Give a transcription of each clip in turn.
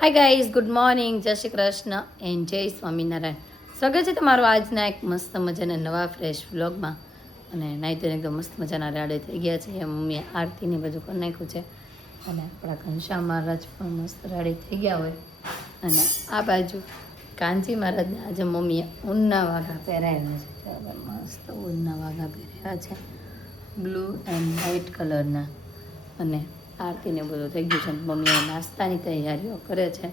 Hi guys, good morning, જય Shri Krishna and જય સ્વામિનારાયણ. સ્વાગત છે તમારું આજના એક મસ્ત મજાના નવા ફ્રેશ વ્લોગમાં. અને નાઈતર એકદમ મસ્ત મજાના રાડે થઈ ગયા છે. મમ્મીએ આરતીને બધું કરી નાખ્યું છે અને આપણા ઘનશ્યામ મહારાજ પણ મસ્ત રાડે થઈ ગયા હોય. અને આ બાજુ કાંચી મહારાજને આજે મમ્મીએ ઊનના વાઘા પહેરાયેલા છે. મસ્ત ઊનના વાઘા પહેર્યા છે, બ્લુ એન્ડ વ્હાઇટ કલરના. અને આરતીને બધું થઈ ગયું છે. મમ્મી નાસ્તાની તૈયારીઓ કરે છે.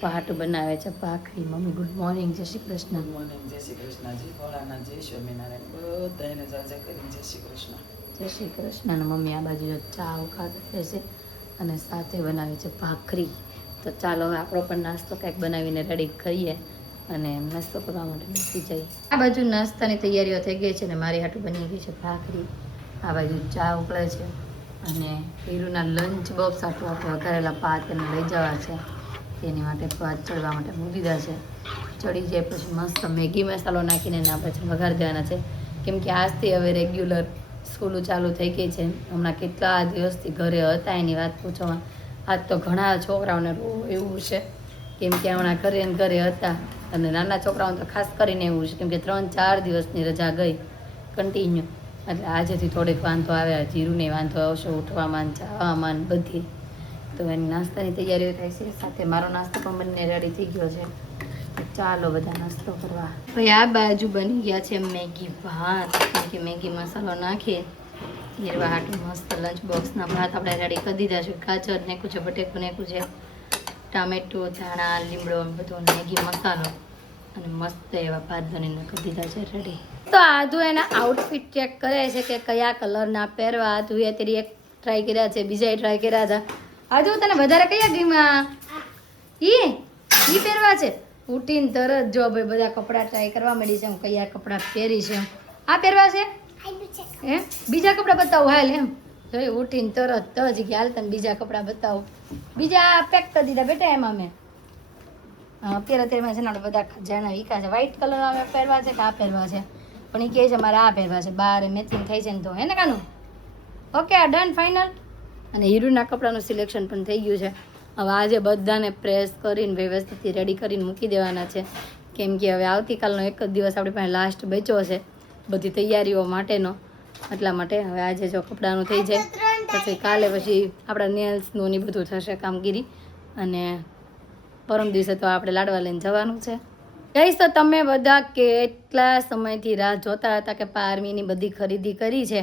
પાટ બનાવે છે ભાખરી. મમ્મી ગુડ મોર્નિંગ, જય શ્રી કૃષ્ણ. ગુડ મોર્નિંગ, જય શ્રી કૃષ્ણ જી ભોળાના, જય સ્વામિનારાયણ, બધાને જાજા કરીને જય શ્રી કૃષ્ણ. જય શ્રી કૃષ્ણ. અને મમ્મી આ બાજુ ચા ઉકાળે છે અને સાથે બનાવે છે ભાખરી. તો ચાલો હવે આપણો પણ નાસ્તો કંઈક બનાવીને રેડી કરીએ અને નાસ્તો કરવા માટે બેસી જઈએ. આ બાજુ નાસ્તાની તૈયારીઓ થઈ ગઈ છે અને મારી હાટું બની ગઈ છે ભાખરી. આ બાજુ ચા ઉકળે છે અને હીરુના લંચ બોક્સ આટલું આપણે વઘારેલા ભાત એને લઈ જવા છે. તેની માટે ભાત ચડવા માટે મૂકી દીધા છે. ચડી જાય પછી મસ્ત મેગી મસાલો નાખીને એના પછી વઘાર દેવાના છે. કેમ કે આજથી હવે રેગ્યુલર સ્કૂલો ચાલુ થઈ ગઈ છે. હમણાં કેટલા દિવસથી ઘરે હતા એની વાત પૂછવામાં. આજ તો ઘણા છોકરાઓને એવું છે કેમ કે હમણાં ઘરે ને ઘરે હતા. અને નાના છોકરાઓને તો ખાસ કરીને એવું છે કેમ કે 3-4 દિવસની રજા ગઈ કન્ટિન્યુ. એટલે આજેથી થોડીક વાંધો આવે, જીરુને વાંધો આવશે ઉઠવામાં, જવામાં બધી. તો એની નાસ્તાની તૈયારીઓ થાય છે. સાથે મારો નાસ્તો પણ બંને રેડી થઈ ગયો છે. તો ચાલો બધા નાસ્તો કરવા. ભાઈ આ બાજુ બની ગયા છે મેગી ભાત. કેમ કે મેગી મસાલો નાખીએ હીરવા હાટું મસ્ત લંચ બોક્સના ભાત આપણે રેડી કરી દીધા છે. ગાજર નાખ્યું છે, બટેકું નાખ્યું છે, ટામેટું, ધાણા, લીમડો બધું, મેગી મસાલો અને મસ્ત એવા ભાત બનીને કરી દીધા છે રેડી. તો આધુ એના આઉટફિટ ચેક કરે છે કે કયા કલરના પહેરવા. આધુએ તેરી એક ટ્રાય કર્યા છે, બીજા ટ્રાય કર્યા હતા. આધુ તને વધારે કયા ગીમાં ઈ પહેરવા છે? ઉઠીને તરત જો ભાઈ બધા કપડાં ટ્રાય કરવા મળી છે. હું કયા કપડાં પહેરી છે. આ પહેરવા છે હે? બીજા કપડાં બતાવો હાલ એમ. જોઈ ઉઠીને તરત જ કે હાલ તને બીજા કપડાં બતાવો. બીજા પેક કરી દીધા બેટા એમાં મેં. અત્યારે તેમાં છે ને આપણે બધા ખજાના વીકા છે. વ્હાઈટ કલરના પહેરવા છે કે આ પહેરવા છે? પણ એ કહે છે મારે આ પહેરવા છે. બાર મેચિંગ થઈ છે ને તો હે ને કાનું? ઓકે, આ ડન ફાઇનલ. અને હીરુના કપડાનું સિલેક્શન પણ થઈ ગયું છે. હવે આજે બધાને પ્રેસ કરીને વ્યવસ્થિત રેડી કરીને મૂકી દેવાના છે. કેમ કે હવે આવતીકાલનો એક જ દિવસ આપણી પાસે લાસ્ટ બચ્યો છે બધી તૈયારીઓ માટેનો. એટલા માટે હવે આજે જો કપડાનું થઈ જાય પછી કાલે પછી આપણા નેલ્સનું ને બધું થશે કામગીરી. અને પરમ દિવસે તો આપણે લાડવા લઈને જવાનું છે. કહીશ તો તમે બધા કેટલા સમયથી રાહ જોતા હતા કે પારમીની બધી ખરીદી કરી છે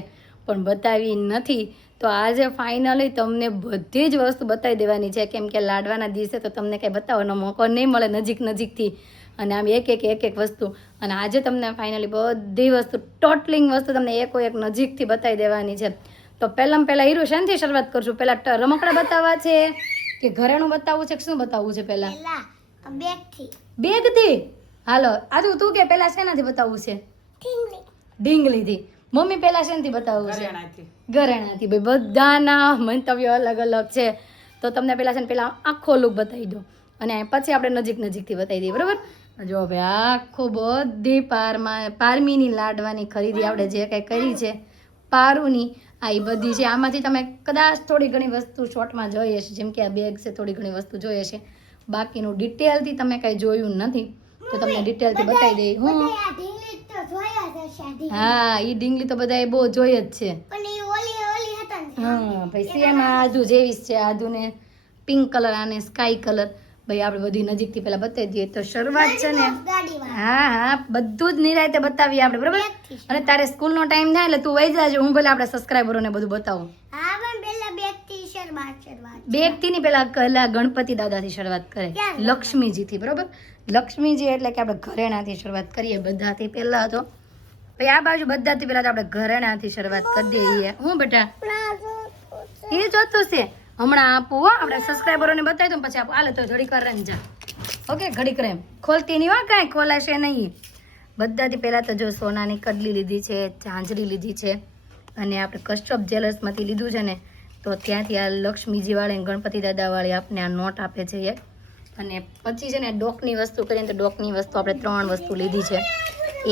પણ બતાવી નથી. તો આજે ફાઇનલી તમને બધી જ વસ્તુ બતાવી દેવાની છે. કેમ કે લાડવાના દિવસે તો તમને કંઈ બતાવવાનો મોકો નહીં મળે નજીકથી. અને આમ એક વસ્તુ. અને આજે તમને ફાઇનલી બધી વસ્તુ ટોટલિંગ વસ્તુ તમને એક નજીકથી બતાવી દેવાની છે. તો પહેલાં હીરો શાનથી શરૂઆત કરશું? પહેલાં રમકડા બતાવવા છે કે ઘરેણું બતાવવું છે કે શું બતાવવું છે? પહેલાં બેગથી. હાલો આજુ તું કે પહેલાં શેનાથી બતાવવું છે? ઢીંગલીથી. મમ્મી પહેલાં શેનાથી બતાવવું છે? ઘરેણાથી. ભાઈ બધાના મંતવ્યો અલગ અલગ છે. તો તમને પહેલાં છે ને પહેલાં આખો લુક બતાવી દો અને પછી આપણે નજીકથી બતાવી દઈએ, બરાબર? જો ભાઈ આખું બધી પારમીની લાડવાની ખરીદી આપણે જે કંઈ કરી છે પારુની આ એ બધી છે. આમાંથી તમે કદાચ થોડી ઘણી વસ્તુ શોર્ટમાં જોઈએ છે. જેમ કે આ બેગ છે, થોડી ઘણી વસ્તુ જોઈએ છે. બાકીનું ડિટેલથી તમે કંઈ જોયું નથી તો તમને ડિટેલથી બતાવી દઈએ. હા, એ ઢીંગલી તો બધા બહુ જોઈએ જ છે. હા ભાઈ સેમ આધુ જેવી જ છે. આધુને પિંક કલર અને સ્કાય કલર. ભાઈ આપણે બધી નજીકથી પહેલા બતાવી દઈએ. તો શરૂઆત છે ને, હા બધું જ નિરાયતે બતાવીએ આપણે, બરાબર? અને તારે સ્કૂલનો ટાઈમ થાય એટલે તું વહી જાજે. હું ભલે આપણે સબસ્ક્રાઈબરોને બધું બતાવું. બેગથી ની પહેલા ગણપતિ દાદાથી શરૂઆત કરે, લક્ષ્મીજીથી, બરાબર? લક્ષ્મીજી એટલે કે આપણે ઘરેણાથી શરૂઆત કરીએ બધાથી પહેલા. તો ભાઈ આ બાજુ બધાથી પહેલા તો આપણે ઘરેણાથી શરૂઆત કરી દઈએ. હું બેટા એ જોતું છે હમણાં આપું હો. આપણે સબસ્ક્રાઈબરોને બતાવી દઉં પછી આપું. હાલે તો ઘડીક વાર રહીને જા. ઓકે, ઘડીક રેમ ખોલતી નહીં હો, કાંઈ ખોલાશે નહીં. બધાથી પહેલાં તો જો સોનાની કડલી લીધી છે, ઝાંઝરી લીધી છે અને આપણે કશ્યપ જ્વેલર્સમાંથી લીધું છે ને તો ત્યાંથી આ લક્ષ્મીજીવાળી ગણપતિ દાદાવાળી આપણને આ નોટ આપે છે એક. અને પછી છે ને ડોકની વસ્તુ કરીએ તો ડોકની વસ્તુ આપણે 3 વસ્તુ લીધી છે.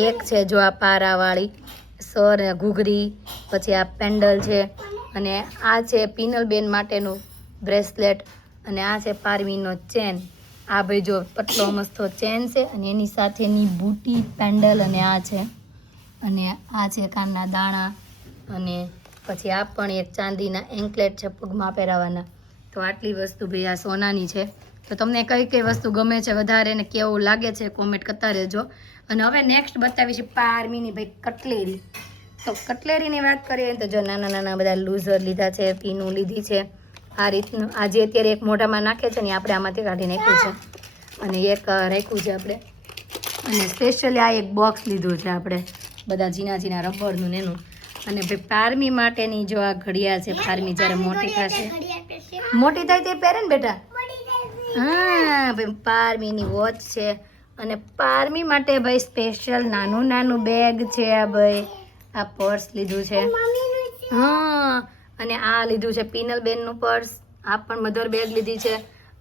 એક છે જો આ પારાવાળી સર ઘૂઘરી, પછી આ પેન્ડલ છે અને આ છે પિનલબેન માટેનું બ્રેસલેટ અને આ છે પારવીનો ચેન. આ ભાઈ જો પતલો મસ્તો ચેન છે અને એની સાથેની બુટી પેન્ડલ અને આ છે. અને આ છે કાનના દાણા અને પછી આ પણ એક ચાંદીના એન્કલેટ છે પગમાં પહેરાવાના. તો આટલી વસ્તુ ભાઈ આ સોનાની છે. તો તમને કઈ કઈ વસ્તુ ગમે છે વધારે ને કેવું લાગે છે કોમેન્ટ કરતા રહેજો. અને હવે નેક્સ્ટ બતાવીશ પારમીની ભાઈ કટલેરી. તો કટલેરીની વાત કરીએ તો જો નાના નાના બધા લૂઝર લીધા છે, પીનું લીધી છે. આ રીતનું આજે અત્યારે એક મોઢામાં નાખે છે ને આપણે આમાંથી કાઢી નાખ્યું છે અને એક રાખ્યું છે આપણે. અને સ્પેશિયલી આ એક બોક્સ લીધું છે આપણે બધા ઝીણા ઝીણા રબરનું ને એનું. અને ભાઈ પારમી માટેની જો આ ઘડિયાળ છે. પારમી જ્યારે મોટી થશે, મોટી થાય તે પહેરે ને બેટા. હા ભાઈ પારમીની વોચ છે. અને પારમી માટે ભાઈ સ્પેશિયલ નાનું નાનું બેગ છે. આ ભાઈ આ પર્સ લીધું છે. હા અને આ લીધું છે પિનલબેનનું પર્સ. આ પણ મધર બેગ લીધી છે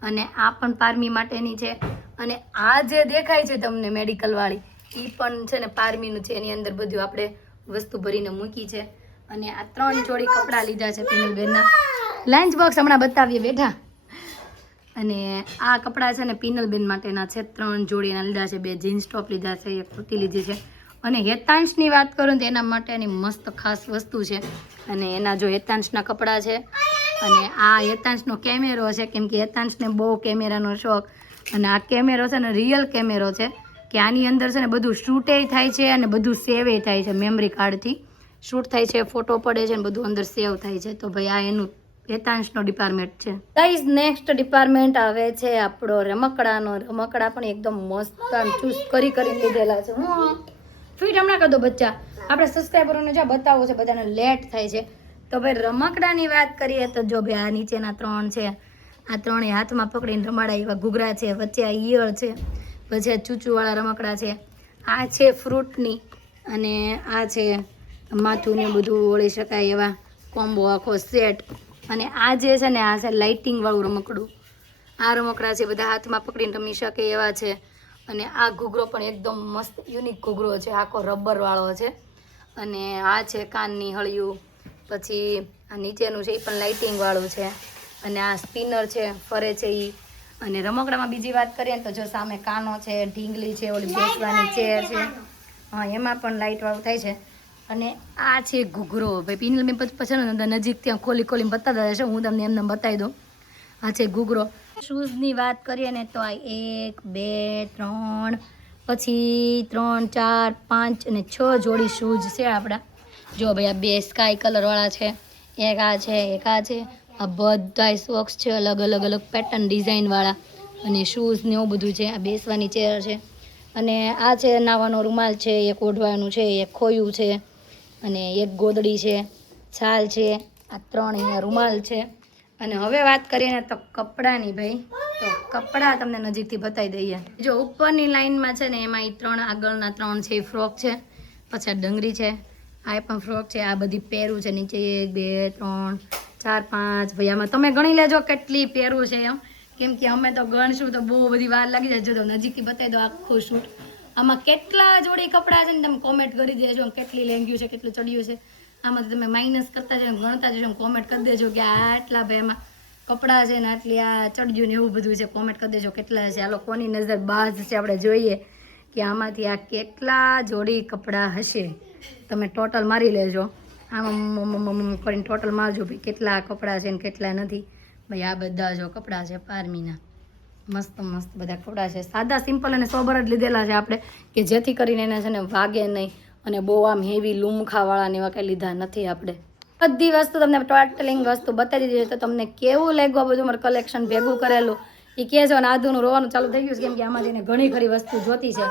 અને આ પણ પારમી માટેની છે. અને આ જે દેખાય છે તમને મેડિકલ વાળી એ પણ છે ને પારમીનું છે. એની અંદર બધું આપણે વસ્તુ ભરીને મૂકી છે. અને આ 3 જોડી કપડાં લીધા છે પિનલબેનના. લંચ બોક્સ હમણાં બતાવીએ બેઠા. અને આ કપડાં છે ને પિનલબેન માટેના છે. 3 જોડી એના લીધા છે. 2 જીન્સ ટોપ લીધા છે, એક કુર્તી લીધી છે. અને હેતાંશની વાત કરું તો એના માટેની મસ્ત ખાસ વસ્તુ છે. અને એના જો હેતાંશના કપડાં છે. અને આ હેતાંશનો કેમેરો છે કેમ કે હેતાંશને બહુ કેમેરાનો શોખ. અને આ કેમેરો છે ને રિયલ કેમેરો છે કે આની અંદર છે ને બધું શૂટે થાય છે અને બધું સેવે થાય છે. મેમરી કાર્ડથી શૂટ થાય છે, ફોટો પડે છે ને બધું અંદર સેવ થાય છે. તો ભાઈ આ એનું હેતાંશનો ડિપાર્ટમેન્ટ છે. ગાઈઝ નેક્સ્ટ ડિપાર્ટમેન્ટ આવે છે આપણો રમકડાનો. રમકડા પણ એકદમ મસ્ત આમ ચૂઝ કરી લીધેલા છે. હું ફીટ હમણાં કરી દો બચ્ચા. આપણે સબસ્ક્રાઈબરોને જો બતાવવું છે, બધાને લેટ થાય છે. તો ભાઈ રમકડાની વાત કરીએ તો જો ભાઈ આ નીચેના 3 છે. આ 3 હાથમાં પકડીને રમાડા એવા ઘૂઘરા છે. વચ્ચે આ ઈયળ છે. પછી આ ચૂચુવાળા રમકડા છે. આ છે ફ્રૂટની અને આ છે માથું ને બધું ઓળી શકાય એવા કોમ્બો આખો સેટ. અને આ જે છે ને આ છે લાઇટિંગ વાળું રમકડું. આ રમકડા છે બધા હાથમાં પકડીને રમી શકે એવા છે. અને આ ઘૂઘરો પણ એકદમ મસ્ત યુનિક ઘૂઘરો છે. આખો રબર વાળો છે. અને આ છે કાનની હળિયું. પછી આ નીચેનું છે એ પણ લાઇટિંગ વાળું છે. અને આ સ્પિનર છે ફરે છે એ. અને રમકડામાં બીજી વાત કરીએ તો જો સામે કાનો છે, ઢીંગલી છે, ઓલી બેસવાની ચેર છે. હા એમાં પણ લાઇટ વાળું થાય છે. અને આ છે ઘૂઘરો. ભાઈ પિનલબેન પછી ને નજીક ત્યાં ખોલીને બતાવતા હશે. હું તમને એમને બતાવી દઉં. આ છે ઘૂઘરો. શૂઝની વાત કરીએ ને તો આ 1 2 3 પછી 3 4 5 અને 6 જોડી શૂઝ છે આપણા. જો ભાઈ આ 2 સ્કાય કલરવાળા છે, એક આ છે, એક આ છે. આ બધા સોક્સ છે અલગ અલગ પેટર્ન ડિઝાઇનવાળા. અને શૂઝ ને એવું બધું છે. આ બેસવાની ચેર છે. અને આ છે નાવાનો રૂમાલ છે, એક ઓઢવાનું છે, એક ખોયું છે અને એક ગોદડી છે, છાલ છે. આ 3 અહીંયા રૂમાલ છે. અને હવે વાત કરીએ ને તો કપડાની ભાઈ. તો કપડાં તમને નજીકથી બતાવી દઈએ. જો ઉપરની લાઈનમાં છે ને એમાં એ 3 આગળના 3 છે એ ફ્રોક છે. પછી આ ડંગરી છે, આ પણ ફ્રોક છે. આ બધી પહેરું છે નીચે 1 2 3 4 5. ભાઈ આમાં તમે ગણી લેજો કેટલી પહેરું છે એમ. કેમ કે અમે તો ગણશું તો બહુ બધી વાર લાગી જાય. જો તો નજીકથી બતાવી દો આખું શૂટ. આમાં કેટલા જોડી કપડાં છે ને તમે કોમેન્ટ કરી દેજો. કેટલી લેંગ્યું છે, કેટલું ચડ્યું છે. આમાંથી તમે માઇનસ કરતા જજો, ગણતા જજો, કોમેન્ટ કરી દેજો કે આટલા ભાઈ એમાં કપડાં છે ને આટલી આ ચડ્યું ને એવું બધું છે. કોમેન્ટ કરી દેજો કેટલા છે. આ લોકોની નજર બાજ છે. આપણે જોઈએ કે આમાંથી આ કેટલા જોડી કપડાં હશે. તમે ટોટલ મારી લેજો. આમાં કરીને ટોટલ મારજો ભાઈ કેટલા કપડાં છે ને કેટલા નથી. ભાઈ આ બધા જો કપડાં છે પારમીના. મસ્ત મસ્ત બધા કપડાં છે. સાદા સિમ્પલ અને સોબર જ લીધેલા છે આપણે કે જેથી કરીને એને છે ને વાગે નહીં. અને બહુ આમ હેવી લુમખાવાળા ને એવા કંઈ લીધા નથી આપણે. બધી વસ્તુ તમને ટોટલિંગ વસ્તુ બતાવી દીધી છે. તો તમને કેવું લાગ્યું બધું મારું કલેક્શન ભેગું કરેલું એ કહેજો. અને આધુનું રોવાનું ચાલુ થઈ ગયું છે કેમ કે આમાં જઈને ઘણી ખરી વસ્તુ જોતી છે.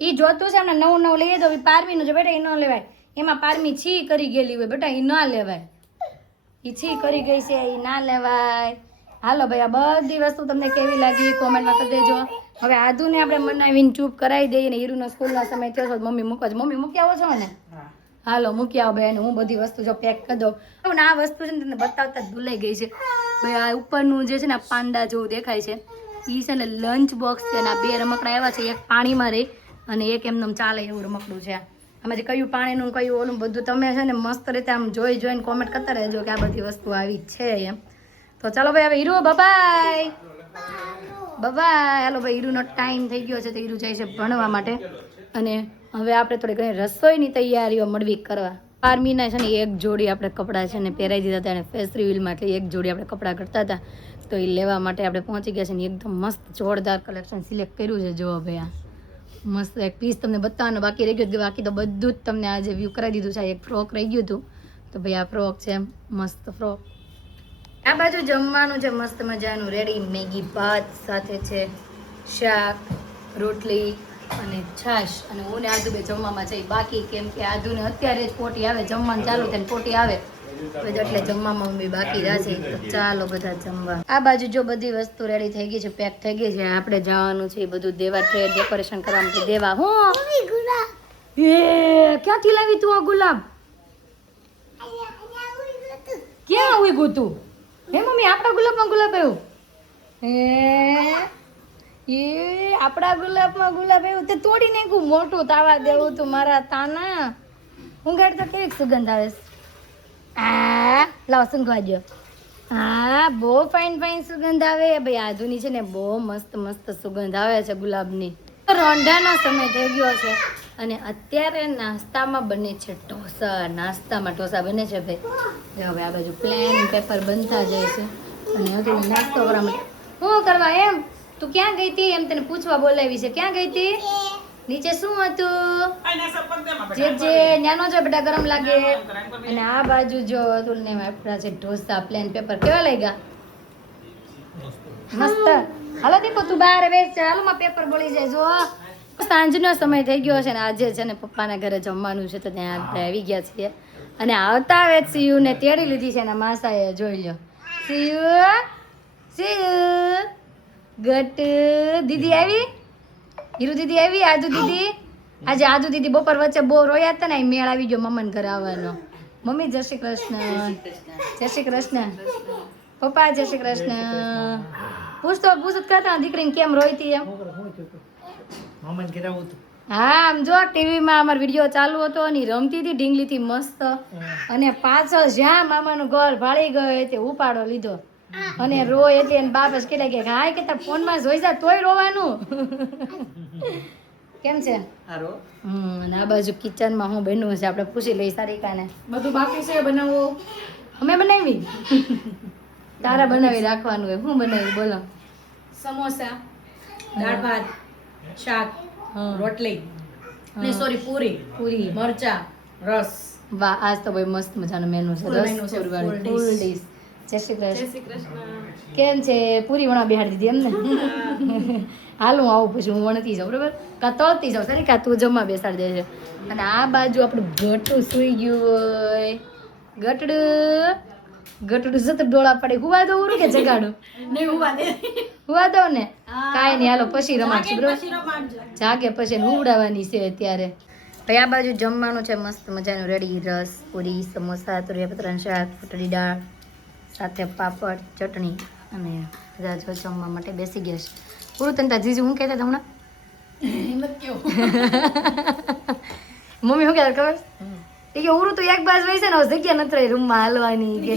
એ જોતું છે એમને નવું લઈએ તો પારમીનું છે બેટા. એ ન લેવાય. એમાં પારમી છી કરી ગયેલી હોય બેટા, એ ના લેવાય. એ છી કરી ગઈ છે એ ના લેવાય. હાલો ભાઈ આ બધી વસ્તુ તમને કેવી લાગી કોમેન્ટમાં કરી દેજો. હવે આધુને આપણે મનાવીને ચૂપ કરાવી દઈએ. ને હીરુનો સ્કૂલનો સમય થયો છે. મમ્મી મૂકવા મમ્મી મૂકી આવો છો ને? હાલો મૂકી આવો ભાઈ. હું બધી વસ્તુ જો પેક કરી દઉં. પણ આ વસ્તુ છે ને તમને બતાવતા જ ભૂલાઈ ગઈ છે ભાઈ. આ ઉપરનું જે છે ને પાંડા જેવું દેખાય છે એ છે ને લંચ બોક્સ છે. ને આ 2 રમકડા એવા છે. એક પાણીમાં રહી અને એક એમનેમ ચાલે એવું રમકડું છે. આમાંથી કયું પાણીનું કયું ઓલું બધું તમે છે ને મસ્ત રીતે આમ જોઈને કોમેન્ટ કરતા રહેજો કે આ બધી વસ્તુ આવી છે એમ. તો ચાલો ભાઈ હવે હીરો બાય બાય. હાલો ભાઈ હીરુનો ટાઈમ થઈ ગયો છે તો હીરુ જાય છે ભણવા માટે. અને હવે આપણે થોડી ઘણી રસોઈની તૈયારીઓ મળવી કરવા. આર્મીના છે ને એક જોડી આપણે કપડાં છે ને પહેરાઈ દીધા હતા અને ફેસ રિવીલમાં એટલે એક જોડી આપણે કપડાં કરતા હતા તો એ લેવા માટે આપણે પહોંચી ગયા છે ને એકદમ મસ્ત જોરદાર કલેક્શન સિલેક્ટ કર્યું છે. જો ભાઈ આ મસ્ત એક પીસ તમને બતાવવાનું બાકી રહી ગયું, બાકી તો બધું જ તમને આજે વ્યૂ કરાવી દીધું છે. એક ફ્રોક રહી ગયું હતું તો ભાઈ આ ફ્રોક છે મસ્ત ફ્રોક. આ બાજુ જમવાનું છે મસ્ત મજાનું રેડી. મેગી ભાત સાથે છે શાક રોટલી અને છાશ. અને હું ને આદુ બે જમવામાં જઈ બાકી, કેમ કે આદુને અત્યારે જ પોટી આવે, જમવાનું ચાલુ થાય ને પોટી આવે એટલે જમવામાં બી બાકી રહેશે. ચાલો બધા જમવા. આ બાજુ જો બધી વસ્તુ રેડી થઈ ગઈ છે, પેક થઈ ગઈ છે. આપણે જવાનું છે બધું દેવા, ટ્રે ડેકોરેશન કરવાનું છે દેવા. હું એ ક્યાંથી લાવી તું આ ગુલાબ? ક્યાં ઉગ્યું તું? હે મમ્મી આપણા ગુલાબમાં ગુલાબ આવ્યું? એ આપણા ગુલાબમાં ગુલાબ આવ્યું તે તોડી નાખ્યું. મોટું તાવા દેવું તું મારા તાના. ઊંઘાડ તો કેવી સુગંધ આવે છે. આ લાવ સુંઘવા દો. હા બહુ ફાઇન ફાઇન સુગંધ આવે ભાઈ. આધુની છે ને બહુ મસ્ત મસ્ત સુગંધ આવે છે ગુલાબની. રોંઢાનો સમય થઈ ગયો છે અને અત્યારે નાસ્તામાં બને છે ઢોસા. નાસ્તામાં ઢોસા બને છે ભાઈ. હવે આ બાજુ પ્લેન પેપર બનતા જાય છે અને હવે નાસ્તો કરવા માટે શું કરવા એમ? તું ક્યાં ગઈ હતી એમ તને પૂછવા બોલાવી છે. ક્યાં ગઈ હતી? નીચે શું હતું? જે ન્યાનો જો બેટા ગરમ લાગે. અને આ બાજુ જો અતુલ ને વાપરા છે ઢોસા પ્લેન પેપર. કેવા લાગ્યા? મસ્ત. હાલો દીપો તું બહાર બેસ. હાલો માં પેપર બળી જાય. જો સાંજનો સમય થઈ ગયો છે ને આજે છે ને પપ્પાના ઘરે જમવાનું છે તો ત્યાં આપણે આવી ગયા છીએ. અને આવતા આવે સીયુ ને તેડી લીધી છે ને માસાએ. જોઈ લો સીયુ સીયુ ગટ દીદી આવી, હીરુ દીદી આવી, આદુ દીદી. આજે આદુ દીદી બપોર વચ્ચે બહુ રોયા હતા ને મેળ આવી ગયો મમ્મીને ઘરે આવવાનો. મમ્મી જય શ્રી કૃષ્ણ. જય શ્રી કૃષ્ણ પપ્પા. જય શ્રી કૃષ્ણ. પૂછતો કરતા દીકરીને કેમ રોઈતી એમ. હા આમ જો ટીવીમાં અમારો વિડીયો ચાલુ હતો અને રમતી હતી ઢીંગલીથી મસ્ત. અને પાછળ જ્યાં મામાનું ઘર ભાળી ગયો તે ઉપાડો લીધો અને રોય એટલે એને બાપ જ કહેતા કે હાય કે તાર ફોનમાં જોઈ જા તોય રોવાનું. કેમ છે? અને આ બાજુ કિચનમાં હું બન્યું છે આપણે પૂછી લઈ સારિકાને. બધું બાકી છે બનાવવું. અમે બનાવી તારા બનાવી રાખવાનું હોય. હું બનાવી બોલો? સમોસા, દાળ ભાત, શાક, રોટલી ને સોરી પૂરી મરચા, રસ. વાહ આજ તો ભાઈ મસ્ત મજાનું મેનુ છે. Full menu છે, પૂરી વાળી, full dish. full dish. જય શ્રી કૃષ્ણ. જય શ્રી કૃષ્ણ. કેમ છે? પૂરી વણા બિહાડી દીધી એમ ને? હાલ હું આવું પછી હું વણતી જાઉં બરાબર. કાં તળતી જાઉં સારી કાં તું જમવા બેસાડી દેજે. અને આ બાજુ આપણું ગટું સૂઈ ગયું હોય. ગટડું સતત ડોળા પડે. હુવા દો ઉરું કે જગાડું? નહીં હુવા દે. હુવા દો ને કાંઈ નહીં હાલો પછી રમાડશું બરોબર. પછી રમાડજો. જાગે પછી હુવડાવવાની છે અત્યારે. ભાઈ આ બાજુ જમવાનું છે મસ્ત મજાનું રેડી. રસ પૂરી સમોસા તુરિયા પત્રાનું શાક ફૂટડી દાળ સાથે પાપડ ચટણી અને બધા જો જમવા માટે બેસી ગયા છે. પૂરું તને તાર જીજુ હું કહેતા હતા હમણાં? હિંમત કેવો. મમ્મી શું કહેતા ખબર? એ કે ઉરું તો એક બાજુ હોય છે ને હવે જગ્યા નથી રહી રૂમમાં હાલવાની કે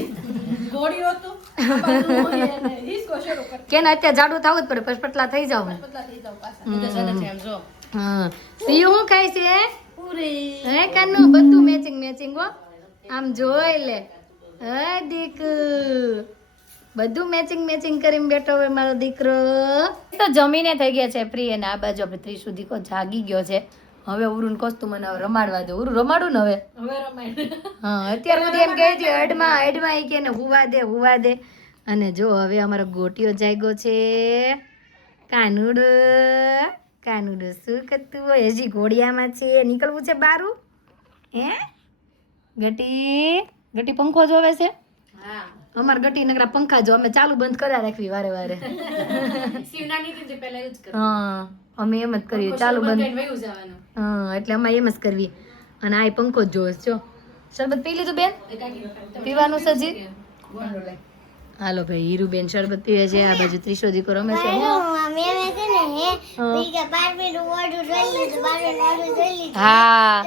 ગોળીઓ તો આ બાજુ હોય અને ડિસ્કો શરૂ કર. કે ને અત્યારે જાડું થવું જ પડે પછી પતલા થઈ જાવ. પતલા થઈ જાવ પાછા. બધા સાથે છે એમ જો. હા સીયું શું ખાય છે? પૂરી. હે કાનું બધું મેચિંગ મેચિંગ હો. આમ જોઈ લે. હે દીક બધું મેચિંગ મેચિંગ કરીને બેઠો હોય મારો દીકરો. તો જમીને થઈ ગયા છે ફ્રી. અને આ બાજુ આપણે ત્રિશુદીકો જાગી ગયો છે. હવે ઉરુન કોસ્તું મને હવે રમાડવા દે. ઉરું રમાડું ને હવે? હવે રમાય. હા અત્યારે સુધી એમ કહી હતી હેડમાં એ કે ને હુવા દે. અને જો હવે અમારો ગોટીઓ જાગ્યો છે. કાનુડો શું કરતું હોય? હજી ઘોડિયામાં છે. નીકળવું છે બારું? હે ગટી પંખો જોવે છે? હા. અમાર ગટી નકરા પંખા જો અમે ચાલુ બંધ કર્યા રાખવી વારે વારે. શિવના નીતિ જે પહેલા એવું જ કરે. હા અમે એમ જ કરીએ ચાલુ બંધ. કરીને વયું જવાનું. હા એટલે અમારે એમ જ કરવી. અને આ પંખો જ જોવે છે. જો શરબત પી લીધું બેન? પીવાનું છે હજી? હાલો ભાઈ હીરુબેન શરબત પીવે છે. આ બાજુ ત્રિશોદીકો રમે છે. હા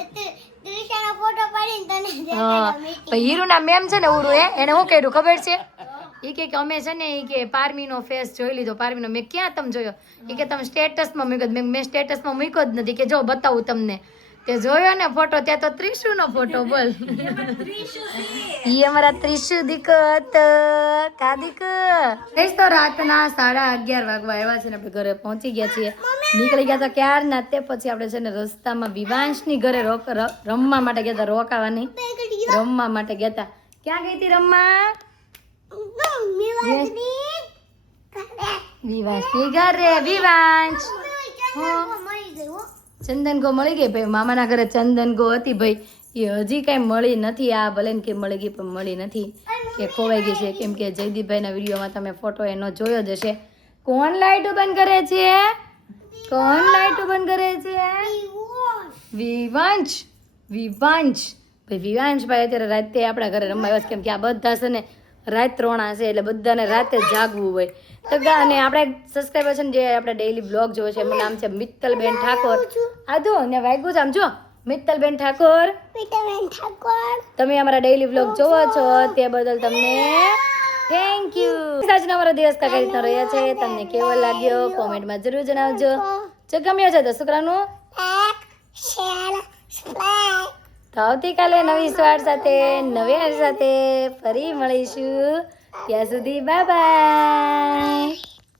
હીરુ ના મેમ છે ને ઉરુ એને શું કર્યું ખબર છે? એ કે અમે છે ને એ કે પારમીનો ફેસ જોઈ લીધો. પારમીનો મેં ક્યાં તમે જોયો? એ કે તમે સ્ટેટસમાં મૂક્યો. મેં સ્ટેટસમાં મૂક્યો જ નથી કે જો બતાવું તમને. તે જોયો ને ફોટો, ત્યાં તો ત્રિશુનો ફોટો. બોલ ઈ અમારા ત્રિશુ દીકત કાદીક. તો રાતના 11:30 વાગવા આવ્યા છે ને આપણે ઘરે પહોંચી ગયા છીએ. નીકળી ગયા હતા ક્યારના. તે પછી આપણે છે ને રસ્તામાં વિવાંશની ઘરે રમવા માટે ગયા હતા. રોકાવાની રમવા માટે ગયા હતા. ક્યાં ગઈ હતી રમવા? વિવાંશની ઘરે. વિવાંશ ચંદનગો મળી ગઈ ભાઈ. મામાના ઘરે ચંદનગો હતી ભાઈ. એ હજી કઈ મળી નથી. આ ભલે ને કે મળી ગઈ પણ મળી નથી, કે ખોવાઈ ગઈ છે. કેમ કે જયદીપભાઈના વિડીયોમાં તમે ફોટો એનો જોયો જ હશે. કોણ લાઈટ બંધ કરે છે? કોણ લાઈટ બંધ કરે છે? વિવાંશ. વિવાંશ ભાઈ. વિવાંશભાઈ અત્યારે રાતે આપણા ઘરે રમવા આવ્યા છે. કેમ કે આ બધા છે ને રાત રોણા છે એટલે બધાને રાતે જાગવું હોય. તો અને આપણે સબસ્ક્રાઈબર છે ને જે આપણે ડેઈલી બ્લોગ જોવે છે એમનું નામ છે મિત્તલબેન ઠાકોર. આદો ને વાગ્યું છે આમ જો. મિત્તલબેન ઠાકોર, તમે અમારા ડેઈલી બ્લોગ જોવો છો તે બદલ તમને થેન્ક યુ. આજનો અમારો દિવસ કઈ રીતનો રહ્યો છે તમને કેવો લાગ્યો કોમેન્ટમાં જરૂર જણાવજો. જો ગમ્યો છે તો શુક્રાનું તો આવતીકાલે નવી સ્વાદ સાથે નવી સાથે ફરી મળીશું. ત્યાં સુધી બાય બાય.